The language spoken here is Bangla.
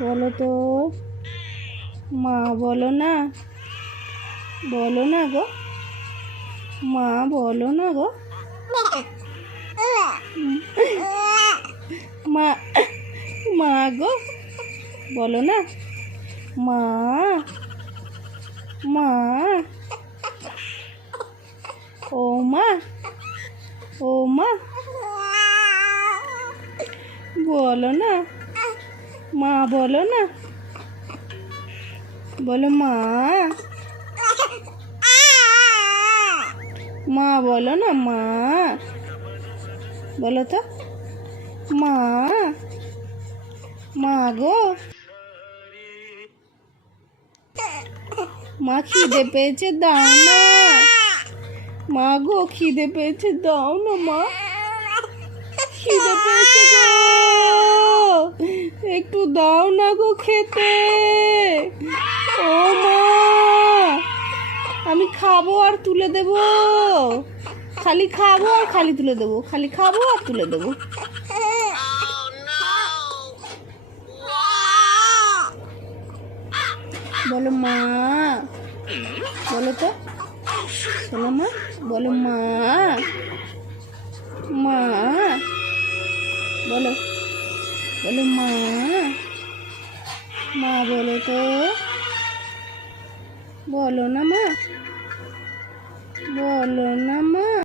বলো তো, মা বলো না, বলো না গো, মা বলো না গো, মা, মা গো বলো না, মা, মা, ও মা, ও মা বলো না, মা বলো না, বলো মা, মা বলো না, মা বলো তো, মা, মা গো, মা খিদে পেয়েছে দাও না, মা গো খিদে পেয়েছে দাও না, মা খিদে পেয়েছে গো, একটু দাও না গো খেতে, ও মা আমি খাবো আর তুলে দেবো, খালি খাবো আর খালি তুলে দেবো, খালি খাবো আর তুলে দেবো। বলো মা, বলো তো, শোনো মা, বলো মা, মা বলো, বলো মা, মা বলো তো, বলো না মা, বলো না মা।